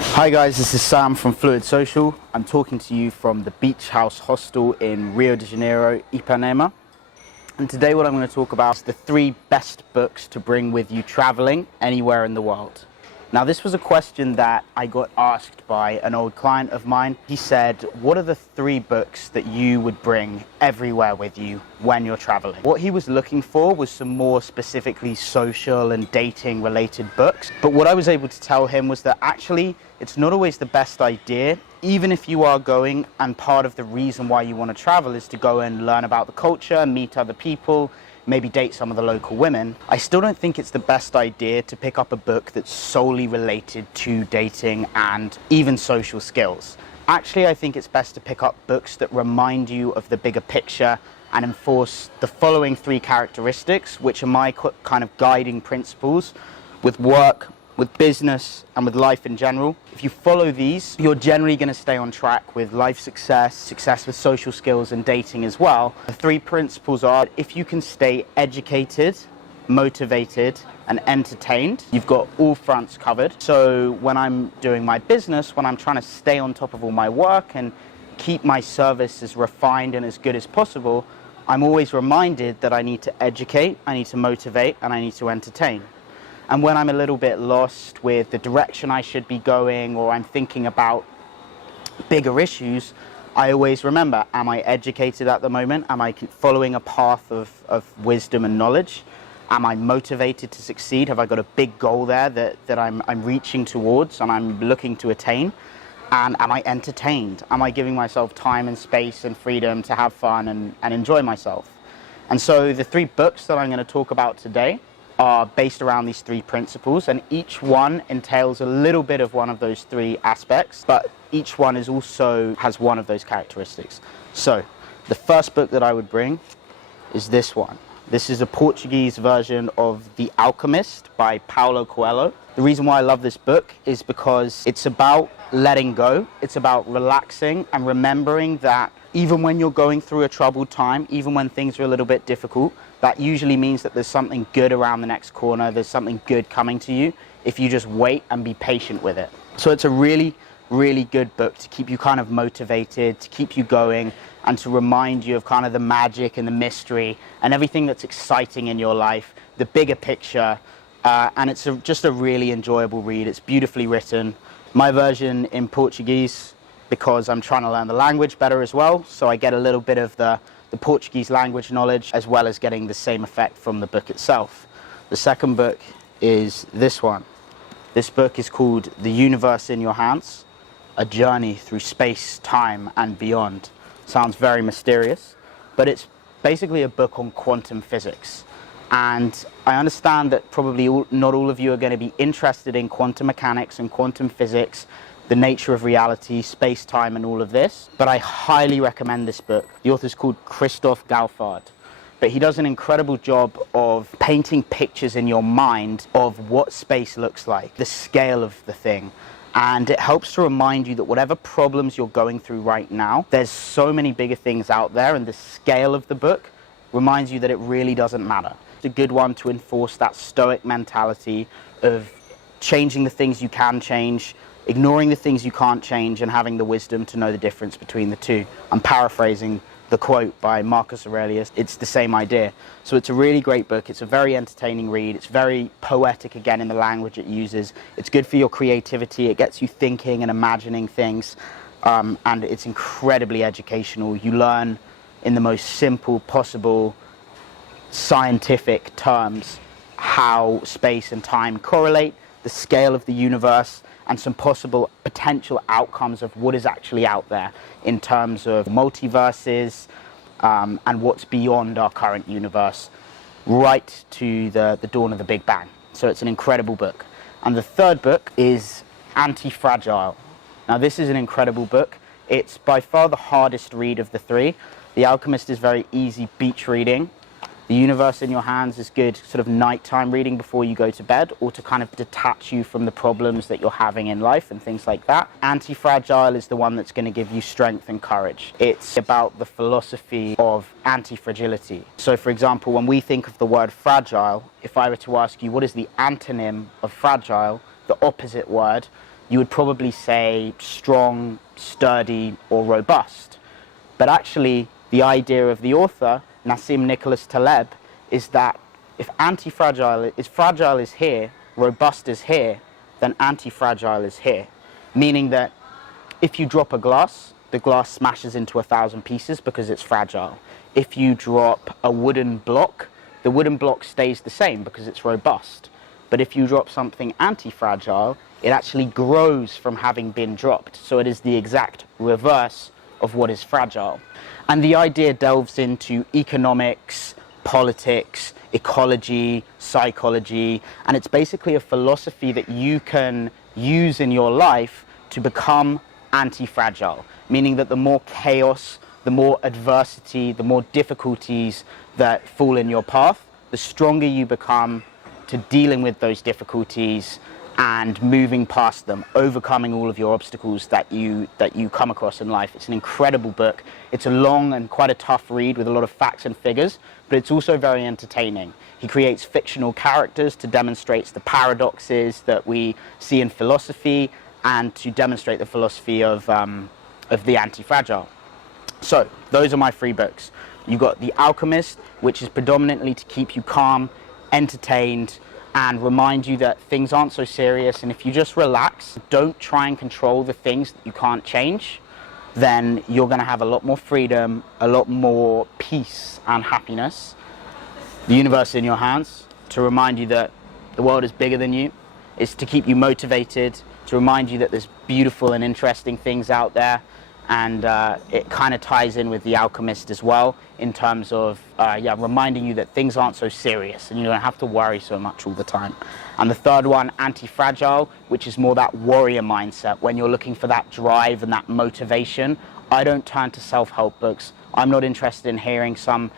Hi guys, this is Sam from Fluid Social. I'm talking to you from the Beach House Hostel in Rio de Janeiro, Ipanema. And today what I'm going to talk about is the 3 best books to bring with you traveling anywhere in the world. Now this was a question that I got asked by an old client of mine. He said, what are the 3 books that you would bring everywhere with you when you're traveling? What he was looking for was some more specifically social and dating related books. But what I was able to tell him was that actually it's not always the best idea, even if you are going and part of the reason why you want to travel is to go and learn about the culture, meet other people, maybe date some of the local women. I still don't think it's the best idea to pick up a book that's solely related to dating and even social skills. Actually, I think it's best to pick up books that remind you of the bigger picture and enforce the following 3 characteristics, which are my kind of guiding principles with work, with business, and with life in general. If you follow these, you're generally going to stay on track with life success with social skills and dating as well. The 3 principles are, if you can stay educated, motivated, and entertained, you've got all fronts covered. So when I'm doing my business, when I'm trying to stay on top of all my work and keep my service as refined and as good as possible, I'm always reminded that I need to educate, I need to motivate, and I need to entertain. And when I'm a little bit lost with the direction I should be going, or I'm thinking about bigger issues, I always remember, am I educated at the moment? Am I following a path of wisdom and knowledge? Am I motivated to succeed? Have I got a big goal there that I'm reaching towards and I'm looking to attain? And am I entertained? Am I giving myself time and space and freedom to have fun and enjoy myself? And so the 3 books that I'm going to talk about today are based around these 3 principles, and each one entails a little bit of one of those 3 aspects, but each one is also has one of those characteristics. So the first book that I would bring is this one. This is a Portuguese version of The Alchemist by Paulo Coelho. The reason why I love this book is because it's about letting go, it's about relaxing and remembering that even when you're going through a troubled time, even when things are a little bit difficult, that usually means that there's something good around the next corner, there's something good coming to you if you just wait and be patient with it. So it's a really, really good book to keep you kind of motivated, to keep you going, and to remind you of kind of the magic and the mystery and everything that's exciting in your life, the bigger picture, and it's just a really enjoyable read. It's beautifully written. My version in Portuguese, because I'm trying to learn the language better as well, so I get a little bit of the Portuguese language knowledge as well as getting the same effect from the book itself. The second book is this one. This book is called The Universe in Your Hands, A Journey Through Space, Time and Beyond. Sounds very mysterious, but it's basically a book on quantum physics. And I understand that probably not all of you are going to be interested in quantum mechanics and quantum physics, the nature of reality, space-time and all of this, but I highly recommend this book. The author's called Christoph Galfard, but he does an incredible job of painting pictures in your mind of what space looks like, the scale of the thing, and it helps to remind you that whatever problems you're going through right now, there's so many bigger things out there, and the scale of the book reminds you that it really doesn't matter. It's a good one to enforce that stoic mentality of changing the things you can change, ignoring the things you can't change, and having the wisdom to know the difference between the 2. I'm paraphrasing the quote by Marcus Aurelius. It's the same idea. So it's a really great book. It's a very entertaining read. It's very poetic again in the language it uses. It's good for your creativity. It gets you thinking and imagining things, and it's incredibly educational. You learn in the most simple possible scientific terms how space and time correlate, the scale of the universe, and some possible potential outcomes of what is actually out there in terms of multiverses and what's beyond our current universe, right to the dawn of the Big Bang. So it's an incredible book. And the third book is Antifragile. Now this is an incredible book. It's by far the hardest read of the 3. The Alchemist is very easy beach reading. The Universe in Your Hands is good sort of nighttime reading before you go to bed, or to kind of detach you from the problems that you're having in life and things like that. Antifragile is the one that's going to give you strength and courage. It's about the philosophy of antifragility. So for example, when we think of the word fragile, if I were to ask you what is the antonym of fragile, the opposite word, you would probably say strong, sturdy, or robust. But actually, the idea of the author, Nassim Nicholas Taleb, is that if fragile is here, robust is here, then anti-fragile is here. Meaning that if you drop a glass, the glass smashes into 1,000 pieces because it's fragile. If you drop a wooden block, the wooden block stays the same because it's robust. But if you drop something anti-fragile, it actually grows from having been dropped. So it is the exact reverse of what is fragile. And the idea delves into economics, politics, ecology, psychology, and it's basically a philosophy that you can use in your life to become anti-fragile, meaning that the more chaos, the more adversity, the more difficulties that fall in your path, the stronger you become to dealing with those difficulties and moving past them, overcoming all of your obstacles that you come across in life. It's an incredible book. It's a long and quite a tough read with a lot of facts and figures, but it's also very entertaining. He creates fictional characters to demonstrate the paradoxes that we see in philosophy and to demonstrate the philosophy of the anti-fragile. So those are my 3 books. You've got The Alchemist, which is predominantly to keep you calm, entertained, and remind you that things aren't so serious, and if you just relax, don't try and control the things that you can't change, then you're going to have a lot more freedom, a lot more peace and happiness. The universe in your hands, to remind you that the world is bigger than you. It's to keep you motivated, to remind you that there's beautiful and interesting things out there. And it kind of ties in with The Alchemist as well, in terms of reminding you that things aren't so serious and you don't have to worry so much all the time. And the third one, Antifragile, which is more that warrior mindset. When you're looking for that drive and that motivation, I don't turn to self-help books. I'm not interested in hearing some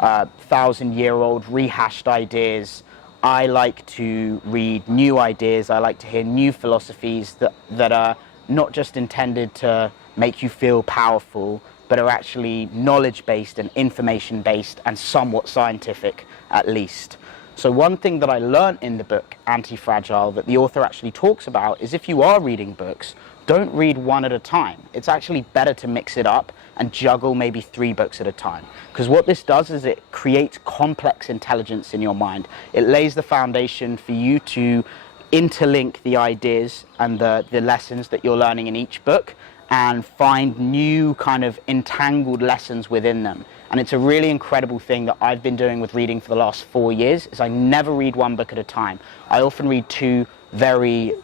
1,000-year-old rehashed ideas. I like to read new ideas. I like to hear new philosophies that are not just intended to make you feel powerful, but are actually knowledge-based and information-based and somewhat scientific at least. So one thing that I learned in the book Antifragile that the author actually talks about is if you are reading books, don't read one at a time. It's actually better to mix it up and juggle maybe 3 books at a time. Because what this does is it creates complex intelligence in your mind. It lays the foundation for you to interlink the ideas and the lessons that you're learning in each book and find new kind of entangled lessons within them. And it's a really incredible thing that I've been doing with reading for the last 4 years, is I never read one book at a time. I often read 2 very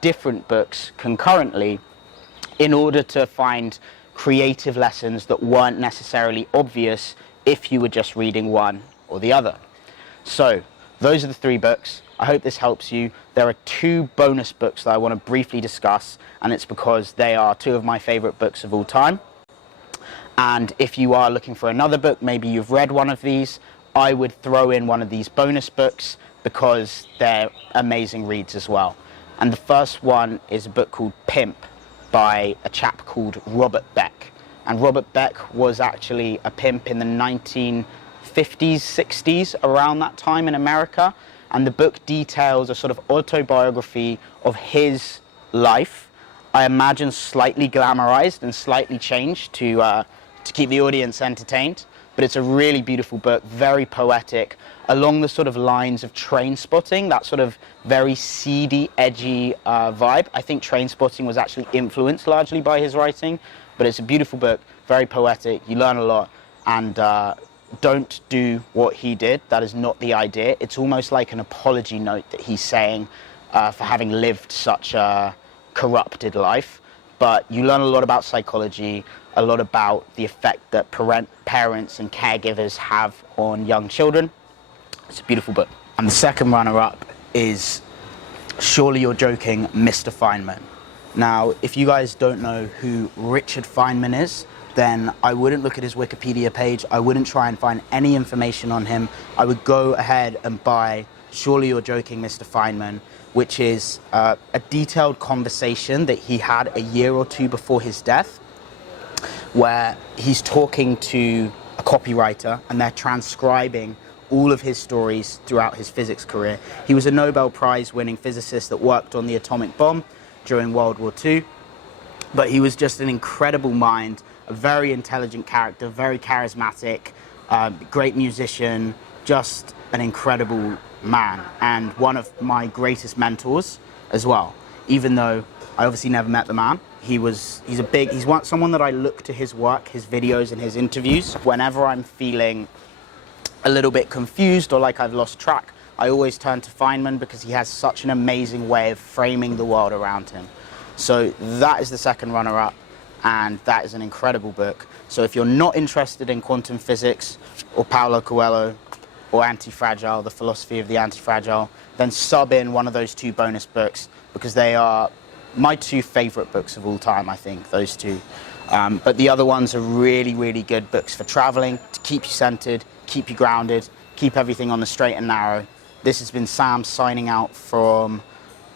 different books concurrently in order to find creative lessons that weren't necessarily obvious if you were just reading one or the other. So those are the 3 books. I hope this helps you. There are 2 bonus books that I want to briefly discuss, and it's because they are 2 of my favorite books of all time. And if you are looking for another book, maybe you've read one of these, I would throw in one of these bonus books because they're amazing reads as well. And the first one is a book called Pimp by a chap called Robert Beck. And Robert Beck was actually a pimp in the 1950s, 60s, around that time in America. And the book details a sort of autobiography of his life. I imagine slightly glamorized and slightly changed to keep the audience entertained. But it's a really beautiful book, very poetic, along the sort of lines of Trainspotting, that sort of very seedy, edgy vibe. I think Trainspotting was actually influenced largely by his writing, but it's a beautiful book, very poetic, you learn a lot, and don't do what he did. That is not the idea. It's almost like an apology note that he's saying for having lived such a corrupted life. But you learn a lot about psychology, a lot about the effect that parents and caregivers have on young children. It's a beautiful book. And the second runner-up is Surely You're Joking, Mr. Feynman. Now, if you guys don't know who Richard Feynman is, then I wouldn't look at his Wikipedia page. I wouldn't try and find any information on him. I would go ahead and buy Surely You're Joking, Mr. Feynman, which is a detailed conversation that he had a year or 2 before his death, where he's talking to a copywriter and they're transcribing all of his stories throughout his physics career. He was a Nobel Prize winning physicist that worked on the atomic bomb, during World War II. But he was just an incredible mind, a very intelligent character, very charismatic, great musician, just an incredible man, and one of my greatest mentors as well. Even though I obviously never met the man, he's someone that I look to his work, his videos and his interviews. Whenever I'm feeling a little bit confused or like I've lost track, I always turn to Feynman because he has such an amazing way of framing the world around him. So that is the second runner-up, and that is an incredible book. So if you're not interested in quantum physics or Paulo Coelho or Antifragile, the philosophy of the Antifragile, then sub in one of those two bonus books, because they are my two favorite books of all time, I think, those two. But the other ones are really, really good books for traveling, to keep you centered, keep you grounded, keep everything on the straight and narrow. This has been Sam signing out from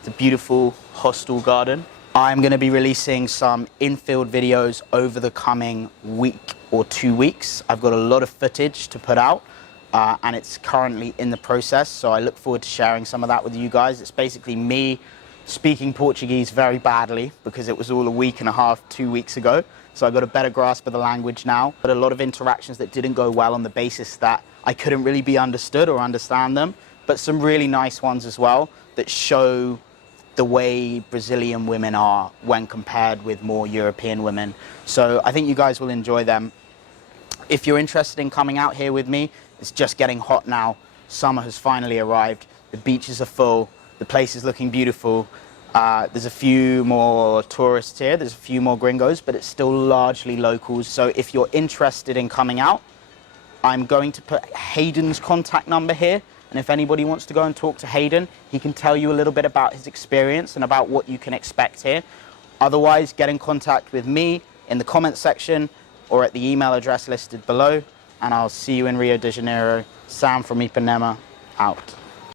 the beautiful hostel garden. I'm going to be releasing some in-field videos over the coming week or 2 weeks. I've got a lot of footage to put out, and it's currently in the process, so I look forward to sharing some of that with you guys. It's basically me speaking Portuguese very badly, because it was all a week and a half, 2 weeks ago, so I've got a better grasp of the language now. But a lot of interactions that didn't go well on the basis that I couldn't really be understood or understand them, but some really nice ones as well that show the way Brazilian women are when compared with more European women. So I think you guys will enjoy them. If you're interested in coming out here with me, it's just getting hot now. Summer has finally arrived. The beaches are full. The place is looking beautiful. There's a few more tourists here. There's a few more gringos, but it's still largely locals. So if you're interested in coming out, I'm going to put Hayden's contact number here. And if anybody wants to go and talk to Hayden, he can tell you a little bit about his experience and about what you can expect here. Otherwise, get in contact with me in the comments section or at the email address listed below. And I'll see you in Rio de Janeiro. Sam from Ipanema, out.